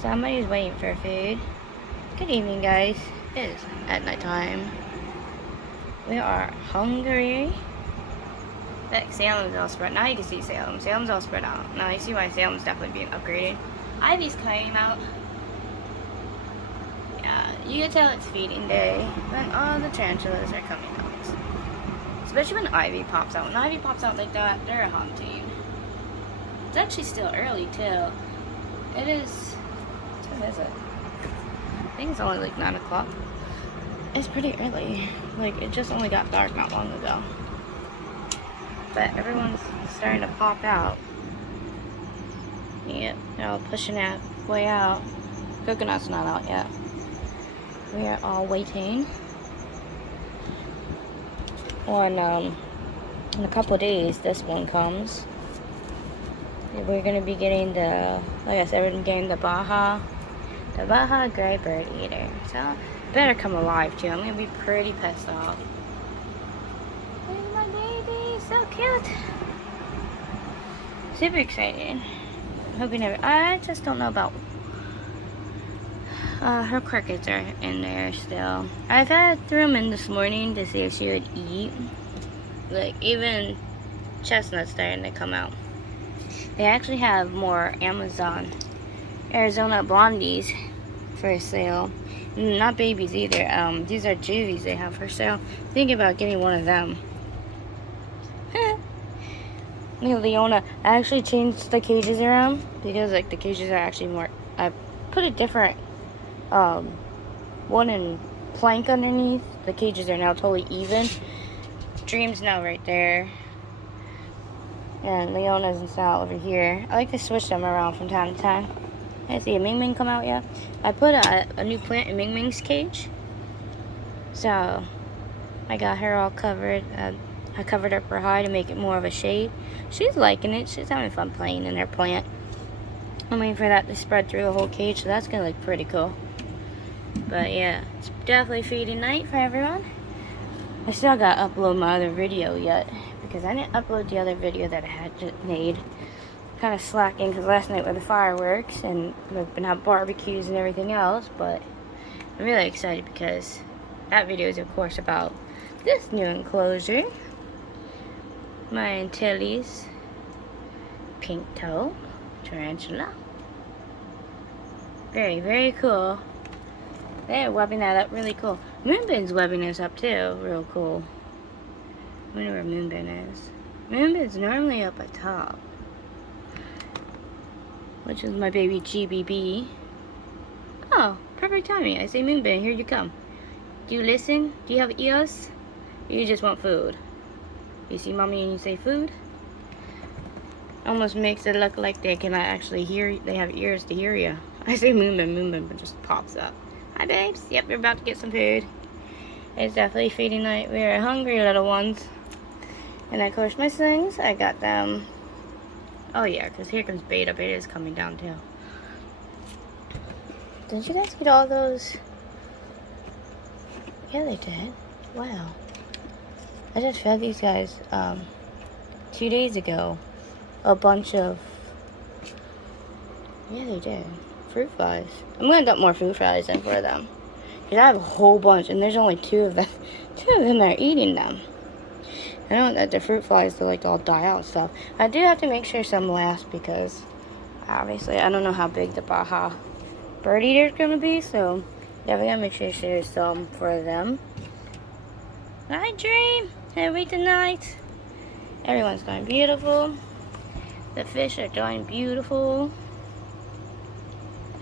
Somebody's waiting for food. Good evening, guys. It is at night time. We are hungry. Look, Salem's all spread. Now you can see Salem. Salem's all spread out. Now you see why Salem's definitely being upgraded. Ivy's came out. Yeah, you can tell it's feeding day when all the tarantulas are coming out. Especially when Ivy pops out. When Ivy pops out like that, they're hunting. It's actually still early too. It is. What time is it? I think it's only like 9 o'clock. It's pretty early. Like, it just only got dark not long ago. But everyone's starting to pop out. Yep, they're all pushing that way out. Coconut's not out yet. We are all waiting. In a couple of days, this one comes. We're gonna be getting like I said, we're getting the Baja Gray Bird Eater. So, better come alive too. I'm gonna be pretty pissed off. Look at my baby, so cute. Super excited. I just don't know about. Her crickets are in there still. I've threw them in this morning to see if she would eat. Like, even chestnuts starting to come out. They actually have more Arizona blondies for sale. Not babies either. These are juvies they have for sale. Thinking about getting one of them. Leona, I actually changed the cages around because like the cages are actually more. I put a different wooden plank underneath. The cages are now totally even. Dream's now right there. And Leona's and Sal over here. I like to switch them around from time to time. I see a Ming Ming come out yet. I put a new plant in Ming Ming's cage. So I got her all covered. I covered up her hide to make it more of a shade. She's liking it. She's having fun playing in her plant. I'm waiting for that to spread through the whole cage, so that's gonna look pretty cool. But yeah, it's definitely feeding night for everyone. I still gotta upload my other video yet because I didn't upload the other video that I had just made. Kind of slacking because last night with the fireworks and we've been having barbecues and everything else, but I'm really excited because that video is of course about this new enclosure. My Antilles pink toe tarantula. Very, very cool. They're webbing that up really cool. Moonbin's webbing this up too, real cool. I wonder where Moonbin is. Moonbin's normally up at top, which is my baby GBB. Oh, perfect timing. I say Moonbin, here you come. Do you listen? Do you have ears? Or you just want food? You see mommy and you say food? Almost makes it look like they cannot actually hear. They have ears to hear you. I say Moonbin, Moonbin just pops up. Hi babes. Yep, we're about to get some food. It's definitely feeding night. We are hungry little ones. And of course my slings, I got them. Oh yeah, because here comes Beta. Beta is coming down too. Didn't you guys get all those? Yeah, they did. Wow. I just fed these guys 2 days ago a bunch of. Yeah, they did. Fruit flies. I'm gonna dump more fruit flies in for them because I have a whole bunch and there's only 2 of them. 2 of them are eating them. I know that the fruit flies they like to all die out and stuff. I do have to make sure some last because obviously I don't know how big the Baja Bird Eater is gonna be, so definitely gotta make sure there's some for them. Hi Dream, how we tonight? Everyone's doing beautiful. The fish are doing beautiful.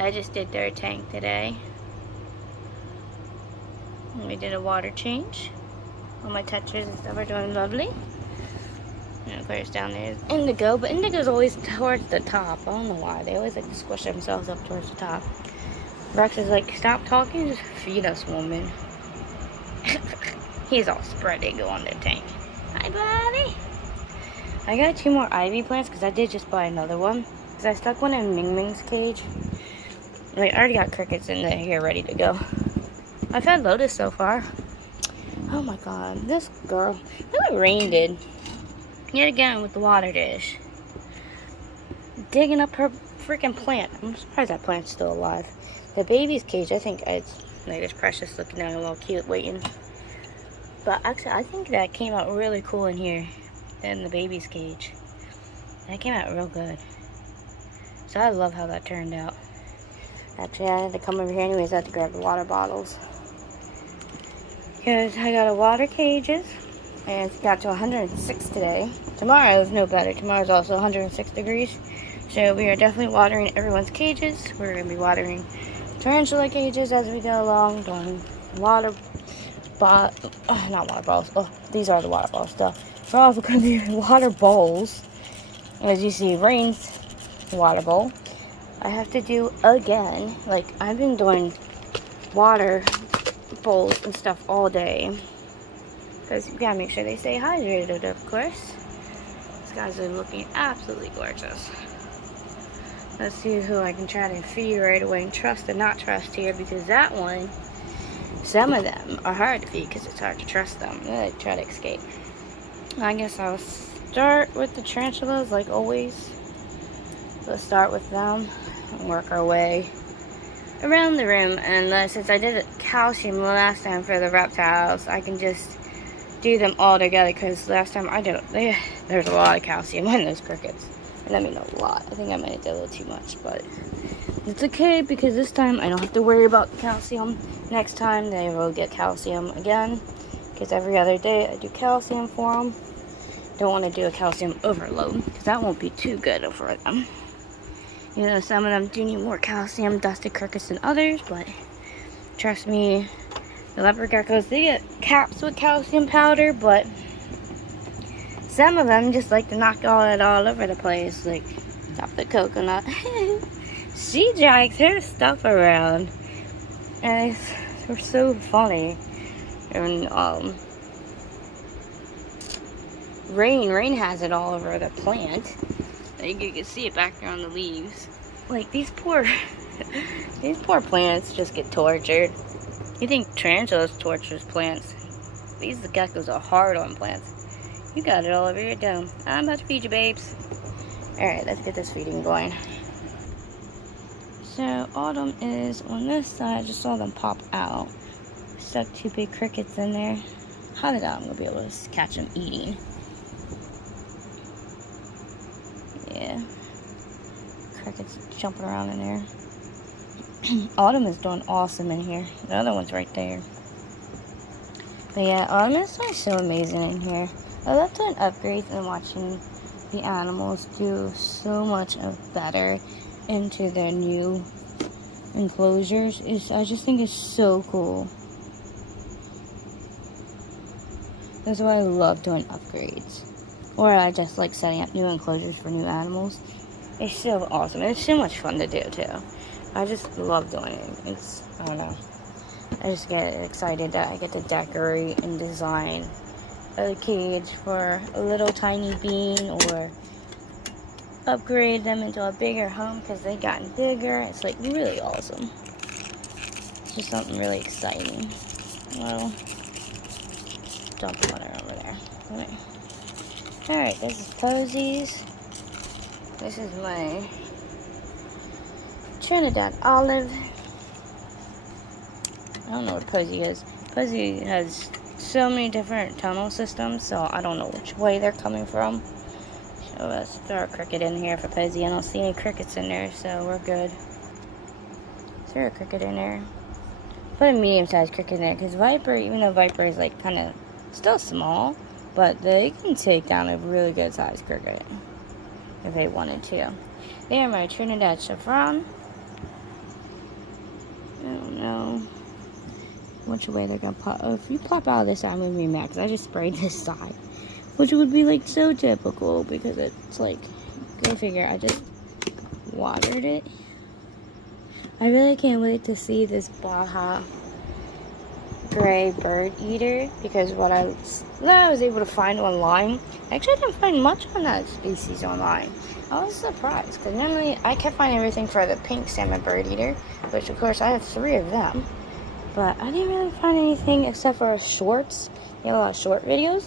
I just did their tank today. We did a water change. All my touchers and stuff are doing lovely. And of course down there is Indigo, but Indigo's always towards the top. I don't know why. They always like to squish themselves up towards the top. Rex is like, stop talking, just feed us, woman. He's all spread eagle on the tank. Hi, buddy. I got 2 more ivy plants because I did just buy another one. Because I stuck one in Ming Ming's cage. Wait, I already got crickets in there here ready to go. I've had Lotus so far. Oh my god, this girl. Look what Rain did. Yet again with the water dish. Digging up her freaking plant. I'm surprised that plant's still alive. The baby's cage, I think it's like it's Precious looking down, all cute, waiting. But actually, I think that came out really cool in here than the baby's cage. That came out real good. So I love how that turned out. Actually, I had to come over here anyways. I had to grab the water bottles. Because I got a water cages. And it's got to 106 today. Tomorrow is no better. Tomorrow's also 106 degrees. So we are definitely watering everyone's cages. We're going to be watering tarantula cages as we go along. Doing water not water balls. Oh, these are the water balls stuff. We're also going to be water bowls. As you see, Rain's water bowl. I have to do again. Like, I've been doing water bowls and stuff all day. Because you gotta make sure they stay hydrated, of course. These guys are looking absolutely gorgeous. Let's see who I can try to feed right away and trust and not trust here, because that one, some of them are hard to feed because it's hard to trust them. They try to escape. I guess I'll start with the tarantulas like always. Let's start with them and work our way around the room. And since I did calcium last time for the reptiles, I can just do them all together, because last time I did it, there's a lot of calcium in those crickets. And I mean a lot. I think I might have done a little too much, but it's okay, because this time I don't have to worry about the calcium. Next time they will get calcium again, because every other day I do calcium for them. Don't want to do a calcium overload, because that won't be too good for them. You know, some of them do need more calcium, dusted crickets, than others, but trust me, the leopard geckos, they get caps with calcium powder, but some of them just like to knock it all over the place, like drop the coconut. She drags her stuff around, and they're so funny. And Rain has it all over the plant. Like, you can see it back there on the leaves. Like, these poor plants just get tortured. You think tarantulas tortures plants? These geckos are hard on plants. You got it all over your dome. I'm about to feed you, babes. Alright, let's get this feeding going. So, Autumn is on this side. I just saw them pop out. Stuck 2 big crickets in there. How did I'm going to be able to catch them eating? Yeah. Crickets jumping around in there. Autumn is doing awesome in here. The other one's right there. But yeah, Autumn is doing so amazing in here. I love doing upgrades and watching the animals do so much better into their new enclosures. I just think it's so cool. That's why I love doing upgrades. Or I just like setting up new enclosures for new animals. It's so awesome. It's so much fun to do too. I just love doing it. I don't know. I just get excited that I get to decorate and design a cage for a little tiny bean, or upgrade them into a bigger home because they've gotten bigger. It's like really awesome. It's just something really exciting. Well, dump the water over there. Alright, this is Posies. This is my Trinidad Olive. I don't know what Posy is. Posy has so many different tunnel systems, so I don't know which way they're coming from. So let's throw a cricket in here for Posy. I don't see any crickets in there, so we're good. Throw a cricket in there. Put a medium-sized cricket in there, because Viper, even though Viper is like kind of still small, but they can take down a really good-sized cricket if they wanted to. They are my Trinidad Chiffon. I don't know which way they're gonna pop. Oh, if you pop out of this side, I'm gonna be mad because I just sprayed this side, which would be like so typical because it's like, go figure. I just watered it. I really can't wait to see this Baja gray bird eater, because what I was able to find online, actually I didn't find much on that species online. I was surprised because normally I kept finding everything for the pink salmon bird eater, which of course I have 3 of them, but I didn't really find anything except for shorts. They had a lot of short videos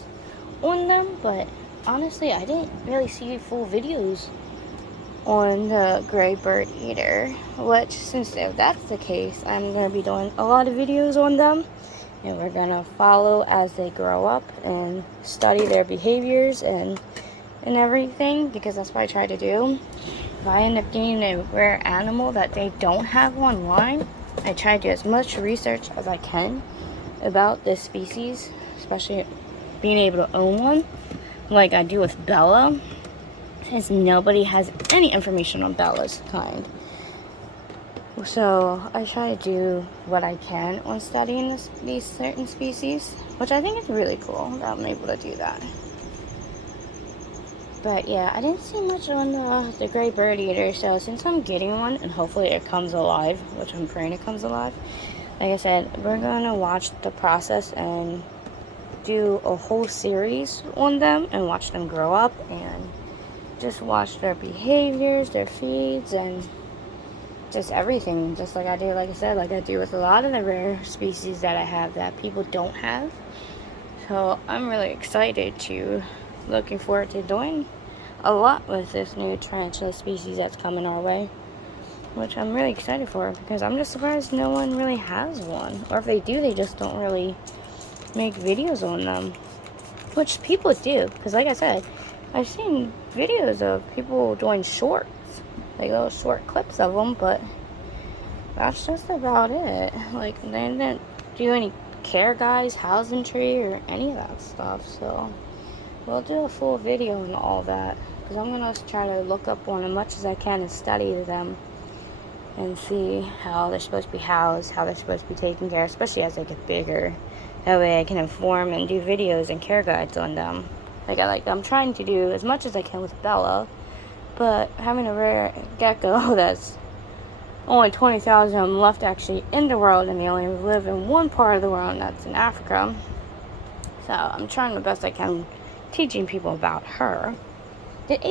on them, but honestly I didn't really see full videos on the gray bird eater, which, since if that's the case, I'm going to be doing a lot of videos on them, and we're going to follow as they grow up and study their behaviors and everything, because that's what I try to do. If I end up getting a rare animal that they don't have online, I try to do as much research as I can about this species, especially being able to own one, like I do with Bella, since nobody has any information on Bella's kind. So I try to do what I can on studying these certain species, which I think is really cool that I'm able to do that. But yeah, I didn't see much on the gray bird eater, so since I'm getting one, and hopefully it comes alive, which I'm praying it comes alive, like I said, we're going to watch the process and do a whole series on them and watch them grow up and just watch their behaviors, their feeds, and just everything, just like I do, like I said, like I do with a lot of the rare species that I have that people don't have. So I'm really excited to, looking forward to doing a lot with this new tarantula species that's coming our way, which I'm really excited for, because I'm just surprised no one really has one, or if they do, they just don't really make videos on them, which people do, because like I said, I've seen videos of people doing shorts, like little short clips of them, but that's just about it. Like, they didn't do any care guides, housing tree, or any of that stuff, so we'll do a full video on all that, because I'm going to try to look up on as much as I can and study them and see how they're supposed to be housed, how they're supposed to be taken care of, especially as they get bigger. That way I can inform and do videos and care guides on them. I'm trying to do as much as I can with Bella, but having a rare gecko that's only 20,000 of them left actually in the world, and they only live in one part of the world, and that's in Africa. So I'm trying the best I can teaching people about her. Did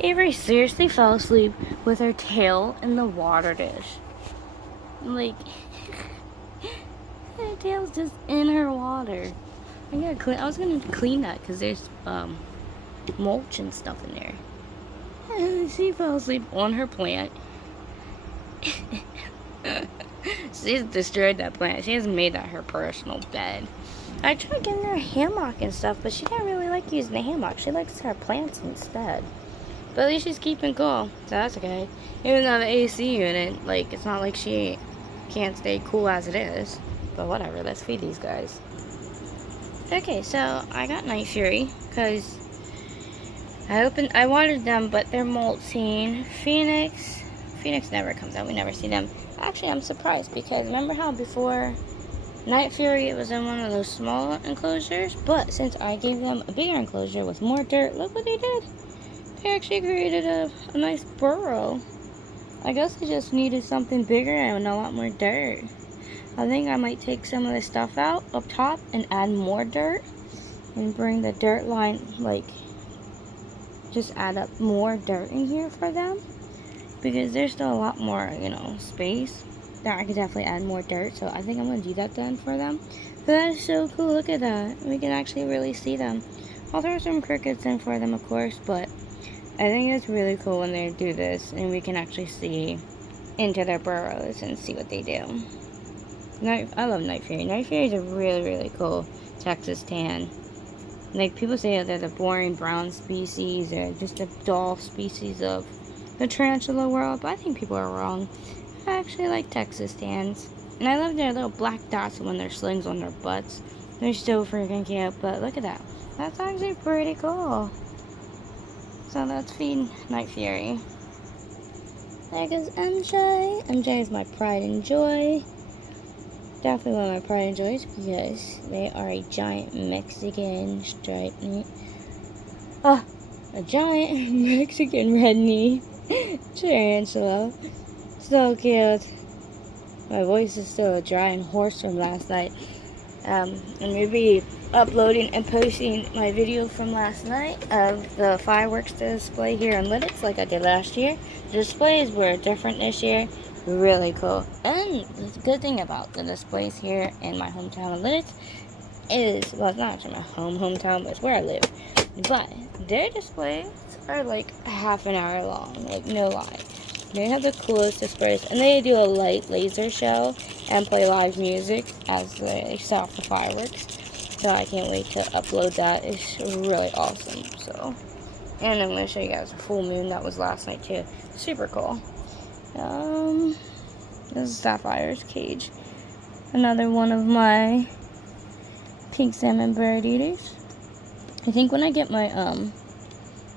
Avery seriously fell asleep with her tail in the water dish? Like, her tail's just in her water. I was gonna clean that because there's mulch and stuff in there. And she fell asleep on her plant. She's destroyed that plant. She has made that her personal bed. I tried getting her a hammock and stuff, but she didn't really like using the hammock. She likes her plants instead. But at least she's keeping cool, so that's okay. Even though the AC unit, like, it's not like she can't stay cool as it is. But whatever, let's feed these guys. Okay, so I got Night Fury, because I watered them, but they're molting. Phoenix never comes out, we never see them. Actually, I'm surprised, because remember how before Night Fury, it was in one of those small enclosures, but since I gave them a bigger enclosure with more dirt, look what they did. They actually created a nice burrow. I guess they just needed something bigger and a lot more dirt. I think I might take some of the stuff out up top and add more dirt and bring the dirt line, like, just add up more dirt in here for them, because there's still a lot more, space. That I could definitely add more dirt, so I think I'm going to do that then for them. But that is so cool, look at that. We can actually really see them. I'll throw some crickets in for them, of course, but I think it's really cool when they do this, and we can actually see into their burrows and see what they do. I love Night Fury. Night Fury is a really, really cool Texas tan. Like, people say that they're the boring brown species, or just a dull species of the tarantula world, but I think people are wrong. I actually like Texas tans. And I love their little black dots when their slings on their butts. They're so freaking cute, but look at that. That's actually pretty cool. So let's feed Night Fury. There goes MJ. MJ is my pride and joy. Definitely one of my pride and joys, because they are a giant Mexican striped knee. A giant Mexican red knee tarantula. So cute. My voice is still dry and hoarse from last night. And we'll be uploading and posting my video from last night of the fireworks display here in Lidditz, like I did last year. The displays were different this year. Really cool. And the good thing about the displays here in my hometown of Lidditz is, well, it's not actually my hometown, but it's where I live. But their displays are like half an hour long, like no lie. They have the coolest displays, and they do a light laser show and play live music as they set off the fireworks. So I can't wait to upload that. It's really awesome. So, and I'm gonna show you guys a full moon that was last night too. Super cool. This is Sapphire's cage. Another one of my pink salmon bird eaters. I think when I get my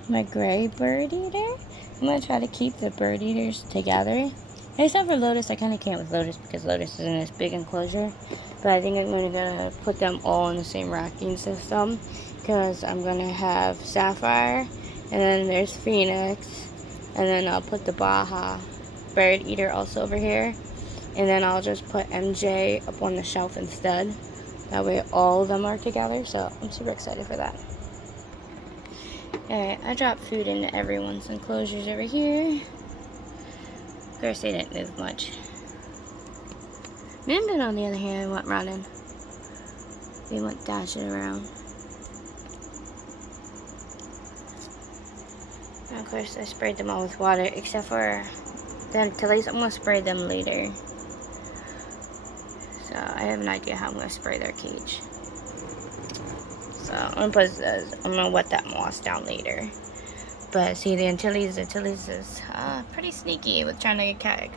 my gray bird eater, I'm gonna try to keep the bird eaters together. Except for Lotus, I kind of can't with Lotus because Lotus is in this big enclosure. But I think I'm gonna put them all in the same racking system because I'm gonna have Sapphire, and then there's Phoenix, and then I'll put the Baja bird eater also over here, and then I'll just put MJ up on the shelf instead. That way all of them are together, so I'm super excited for that. Alright, I dropped food into everyone's enclosures over here. Of course, they didn't move much. Minden, on the other hand, went running. They went dashing around. And of course, I sprayed them all with water, except for the tarantulas. I'm going to spray them later. So, I have an idea how I'm going to spray their cage. So, I'm going to wet that moss down later. But see, the Antilles is pretty sneaky with trying to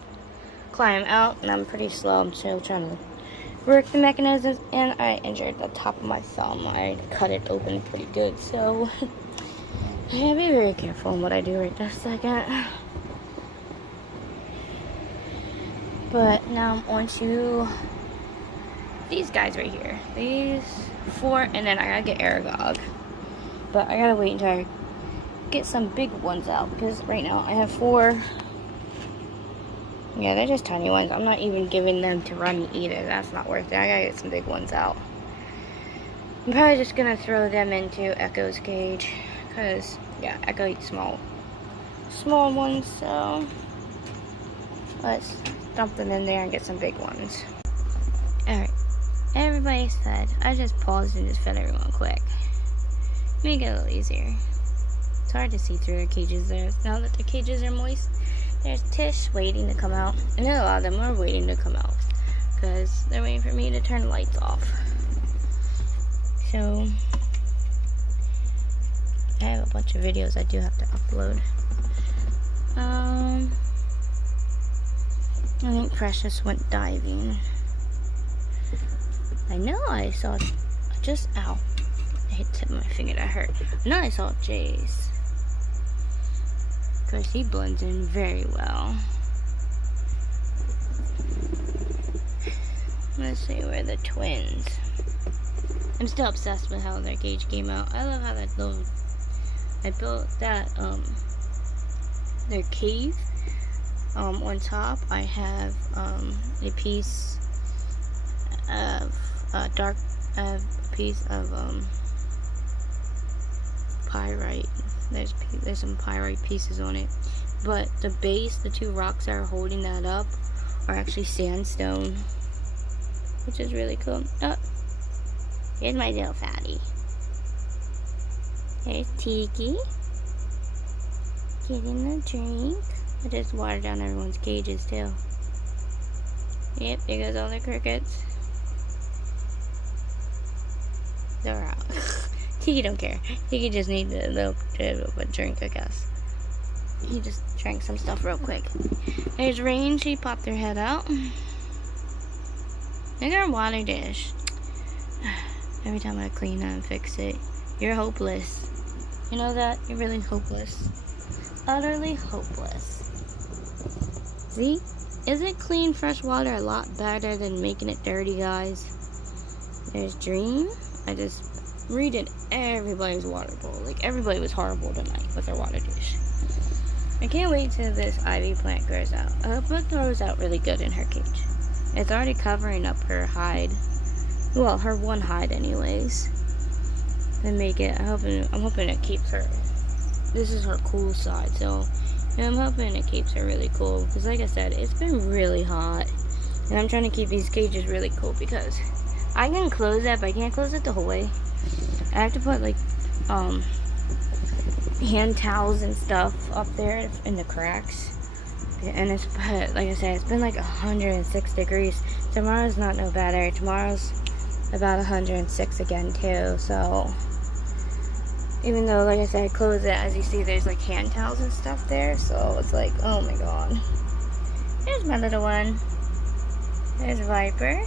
climb out, and I'm pretty slow. I'm still trying to work the mechanisms, and I injured the top of my thumb. I cut it open pretty good, so I gotta be very careful in what I do right this second. But now I'm on to these guys right here. These 4, and then I gotta get Aragog. But I gotta wait until I get some big ones out, because right now I have 4. Yeah, they're just tiny ones. I'm not even giving them to Runny either. That's not worth it. I gotta get some big ones out. I'm probably just gonna throw them into Echo's cage, because yeah, Echo eats small ones. So let's dump them in there and get some big ones. Alright, everybody said I just paused and just fed everyone quick. Make it a little easier. It's hard to see through their cages there. Now that the cages are moist, there's Tish waiting to come out. And a lot of them are waiting to come out because they're waiting for me to turn the lights off. So, I have a bunch of videos I do have to upload. I think Precious went diving. I know I saw just, ow. I hit the tip of my finger, that hurt. I know I saw Jace. Of course, he blends in very well. Let's see where the twins. I'm still obsessed with how their cage came out. I love how that little, I built that, their cave. On top, I have, a piece of, a piece of, pyrite. There's some pyrite pieces on it, but the base, the 2 rocks that are holding that up, are actually sandstone, which is really cool. Oh, here's my little fatty. There's Tiki getting a drink. I just watered down everyone's cages too. Yep, there goes all the crickets. They're out. Tiki don't care. Tiki just needs a little bit of a drink, I guess. He just drank some stuff real quick. There's Rain. She popped her head out. Look at our water dish. Every time I clean that and fix it, you're hopeless. You know that? You're really hopeless. Utterly hopeless. See? Isn't clean fresh water a lot better than making it dirty, guys? There's Dream. I just redid everybody's water bowl. Like, everybody was horrible tonight with their water dish. I can't wait till this ivy plant grows out. I hope it grows out really good in her cage. It's already covering up her hide. Well, her one hide anyways. And make it, I'm hoping it keeps her, this is her cool side, so I'm hoping it keeps her really cool. Because like I said, it's been really hot. And I'm trying to keep these cages really cool because I can close it, but I can't close it the whole way. I have to put like, hand towels and stuff up there in the cracks. And it's, like I said, it's been like 106 degrees. Tomorrow's not no better. Tomorrow's about 106 again too. So even though, like I said, I closed it, as you see, there's like hand towels and stuff there. So it's like, oh my god. There's my little one. There's Viper.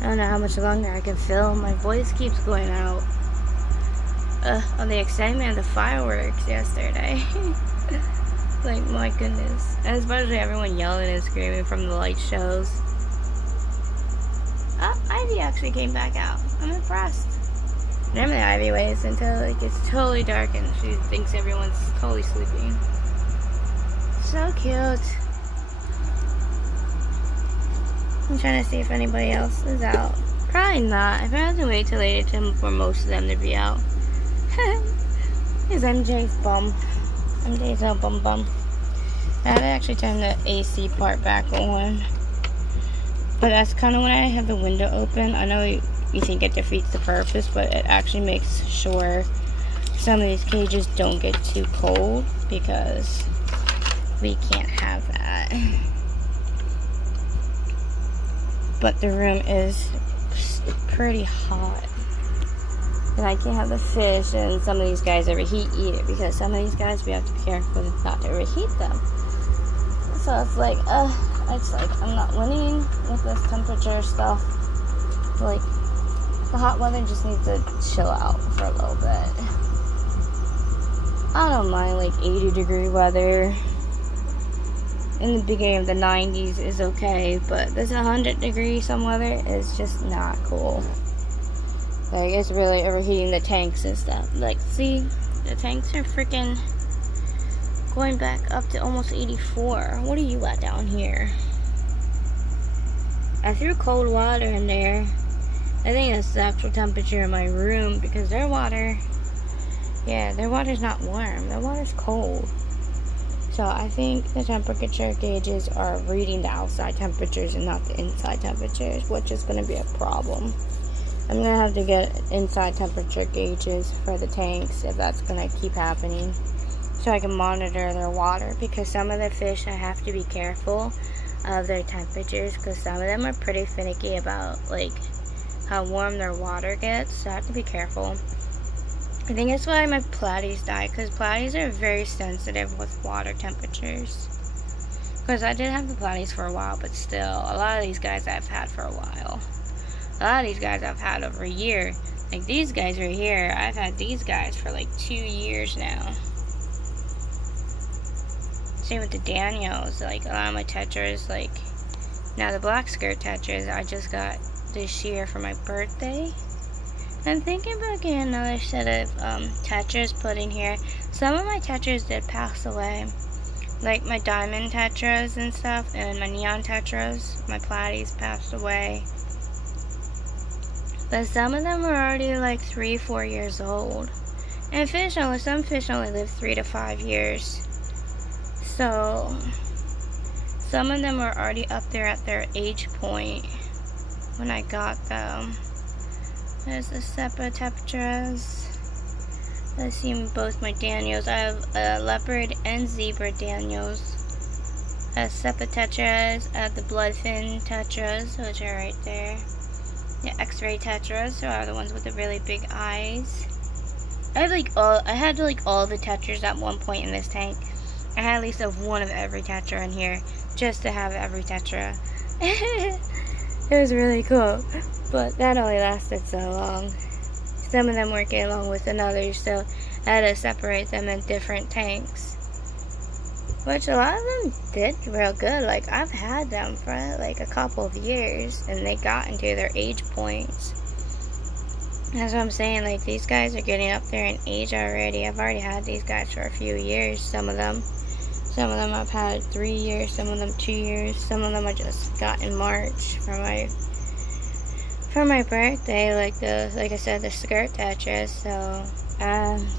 I don't know how much longer I can film. My voice keeps going out. On the excitement of the fireworks yesterday. Like, my goodness. And especially everyone yelling and screaming from the light shows. Oh, Ivy actually came back out. I'm impressed. Normally Ivy waits until like it's totally dark and she thinks everyone's totally sleeping. So cute. I'm trying to see if anybody else is out. Probably not. I probably have to wait till later for most of them to be out. Here's MJ's bum. MJ's a bum bum. I had to actually turn the AC part back on. But that's kind of when I have the window open. I know you think it defeats the purpose, but it actually makes sure some of these cages don't get too cold, because we can't have that. But the room is pretty hot. And I can't have the fish and some of these guys overheat either, because some of these guys we have to be careful not to overheat them. So it's like, I'm not winning with this temperature stuff. Like, the hot weather just needs to chill out for a little bit. I don't mind like 80-degree weather. In the beginning of the 90s is okay, but this 100-degree some weather is just not cool. Like, it's really overheating the tanks and stuff. Like, see, the tanks are freaking going back up to almost 84. What are you at down here? I threw cold water in there. I think that's the actual temperature in my room, because their water's not warm. Their water's cold. So I think the temperature gauges are reading the outside temperatures and not the inside temperatures, which is going to be a problem. I'm going to have to get inside temperature gauges for the tanks if that's going to keep happening, so I can monitor their water, because some of the fish I have to be careful of their temperatures, because some of them are pretty finicky about like how warm their water gets, so I have to be careful. I think that's why my platies die, because platies are very sensitive with water temperatures. Because I did have the platies for a while, but still, a lot of these guys I've had for a while. A lot of these guys I've had over a year. Like these guys right here, I've had these guys for like 2 years now. Same with the Daniels. Like a lot of my tetras, like now the black skirt tetras I just got this year for my birthday. I'm thinking about getting another set of tetras put in here. Some of my tetras did pass away. Like my diamond tetras and stuff, and my neon tetras, my platies passed away. But some of them were already like 3-4 years old. And some fish only live 3 to 5 years. So some of them were already up there at their age point when I got them. There's the Sepa tetras. Let's see both my Daniels. I have leopard and zebra Daniels. Sepa tetras. I have the bloodfin tetras, which are right there. The X-ray tetras, so are the ones with the really big eyes. I had like all the tetras at one point in this tank. I had at least one of every tetra in here, just to have every tetra. It was really cool, but that only lasted so long. Some of them weren't getting along with another, so I had to separate them in different tanks. Which a lot of them did real good. Like, I've had them for like a couple of years, and they got into their age points. That's what I'm saying. Like, these guys are getting up there in age already. I've already had these guys for a few years, some of them. Some of them I've had 3 years, some of them 2 years. Some of them I just got in March for my birthday, like I said, the skirt tetras. So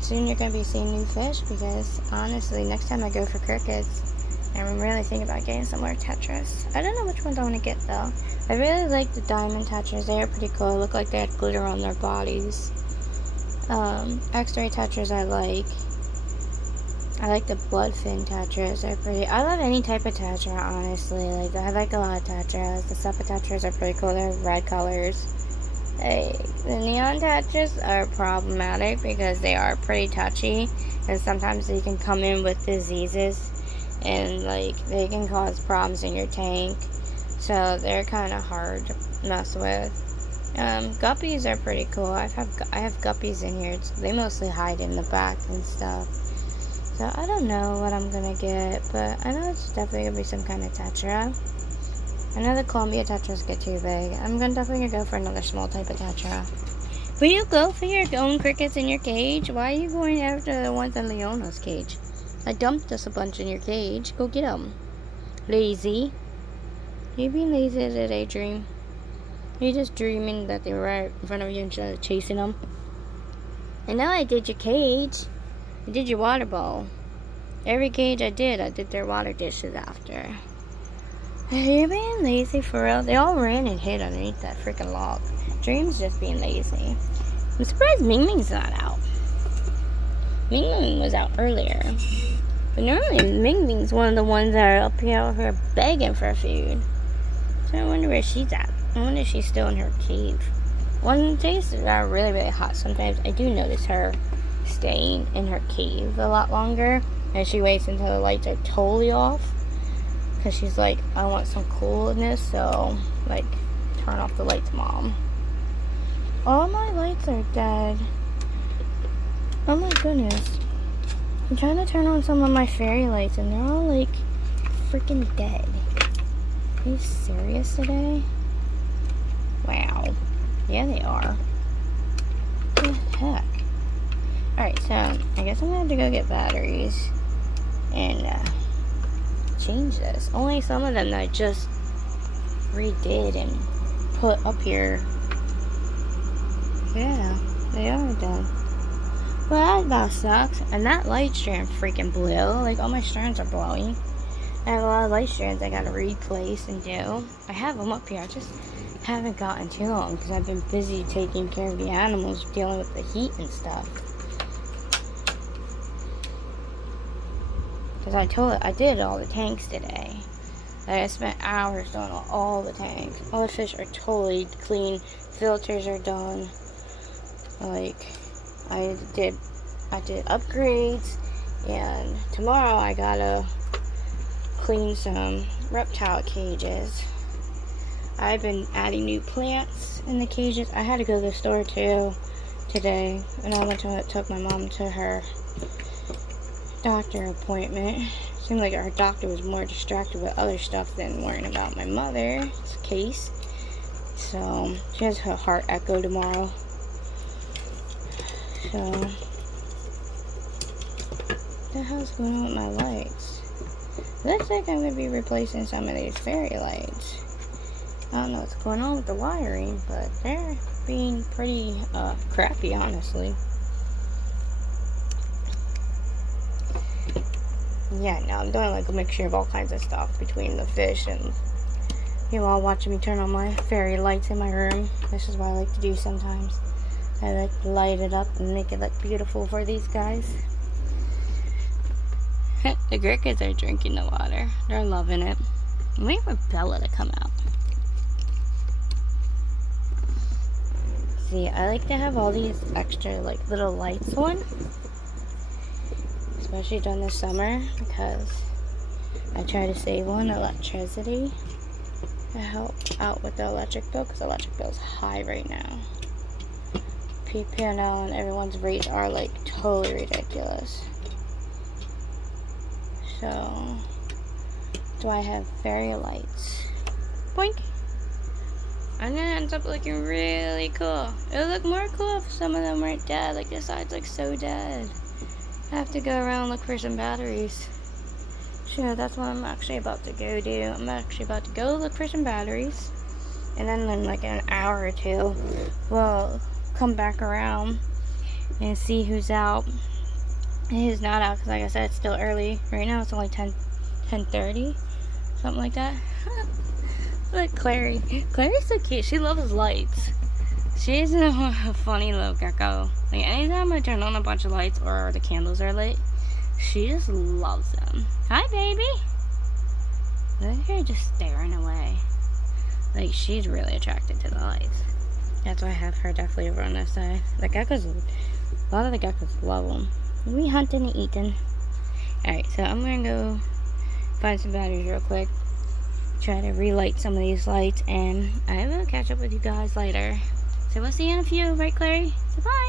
soon you're going to be seeing new fish, because honestly, next time I go for crickets, I'm really thinking about getting some more tetras. I don't know which ones I want to get though. I really like the diamond tetras. They are pretty cool. They look like they had glitter on their bodies. X-ray tetras I like. I like the bloodfin tetras. They're pretty. I love any type of tetra, honestly. Like, I like a lot of tetras. The sepia tetras are pretty cool. They're red colors. The neon tetras are problematic because they are pretty touchy, and sometimes they can come in with diseases, and like they can cause problems in your tank. So they're kind of hard to mess with. Guppies are pretty cool. I have guppies in here. They mostly hide in the back and stuff. So I don't know what I'm gonna get, but I know it's definitely gonna be some kind of tetra. I know the Columbia tetras get too big. I'm definitely gonna go for another small type of tetra. Will you go for your own crickets in your cage? Why are you going after the ones in Leona's cage? I dumped us a bunch in your cage. Go get them. Lazy. You being lazy today, Dream? You're just dreaming that they were right in front of you instead of chasing them. I know I did your cage. I did your water bowl. Every cage I did their water dishes after. Are you being lazy for real? They all ran and hid underneath that freaking log. Dream's just being lazy. I'm surprised Ming Ming's not out. Ming Ming was out earlier. But normally Ming Ming's one of the ones that are up here begging for food. So I wonder where she's at. I wonder if she's still in her cave. When days are really, really hot, sometimes I do notice her staying in her cave a lot longer. And she waits until the lights are totally off. Because she's like, I want some coolness, so, like, turn off the lights, Mom. All my lights are dead. Oh my goodness. I'm trying to turn on some of my fairy lights, and they're all, like, freaking dead. Are you serious today? Wow. Yeah, they are. What the heck? Alright, so, I guess I'm gonna have to go get batteries. And, change this. Only some of them that I just redid and put up here. Yeah, they are done. Well, that about sucks. And that light strand freaking blew. Like, all my strands are blowing. I have a lot of light strands I gotta replace and do. I have them up here. I just haven't gotten to them because I've been busy taking care of the animals, dealing with the heat and stuff. Because I did all the tanks today. I spent hours doing all the tanks. All the fish are totally clean. Filters are done. Like, I did upgrades, and tomorrow I gotta clean some reptile cages. I've been adding new plants in the cages. I had to go to the store too today, and I took my mom to her doctor appointment. Seemed like our doctor was more distracted with other stuff than worrying about my mother's case. So she has her heart echo tomorrow. So what the hell's going on with my lights? It looks like I'm gonna be replacing some of these fairy lights. I don't know what's going on with the wiring, but they're being pretty crappy, honestly. Yeah, no, I'm doing like a mixture of all kinds of stuff between the fish and you all watching me turn on my fairy lights in my room. This is what I like to do sometimes. I like to light it up and make it look beautiful for these guys. The crickets are drinking the water. They're loving it. I'm waiting for Bella to come out. See, I like to have all these extra like little lights on. Especially during the summer, because I try to save on electricity to help out with the electric bill, because the electric bill is high right now. PPNL and everyone's rates are like totally ridiculous. So, do I have fairy lights? Boink! I'm gonna end up looking really cool. It would look more cool if some of them weren't dead. Like this side's like so dead. I have to go around and look for some batteries. Sure, that's what I'm actually about to go do. I'm actually about to go look for some batteries. And then in like an hour or two, we'll come back around and see who's out and who's not out. Because like I said, it's still early. Right now it's only 10:30. Something like that. Look, Clary. Clary's so cute. She loves lights. She's a funny little gecko. Like, anytime I turn on a bunch of lights or the candles are lit, she just loves them. Hi, baby. Look at her just staring away. Like, she's really attracted to the lights. That's why I have her definitely over on this side. The geckos, a lot of the geckos love them. We hunting and eating. Alright, so I'm gonna go find some batteries real quick. Try to relight some of these lights, and I will catch up with you guys later. So we'll see you in a few, right, Clary? So bye.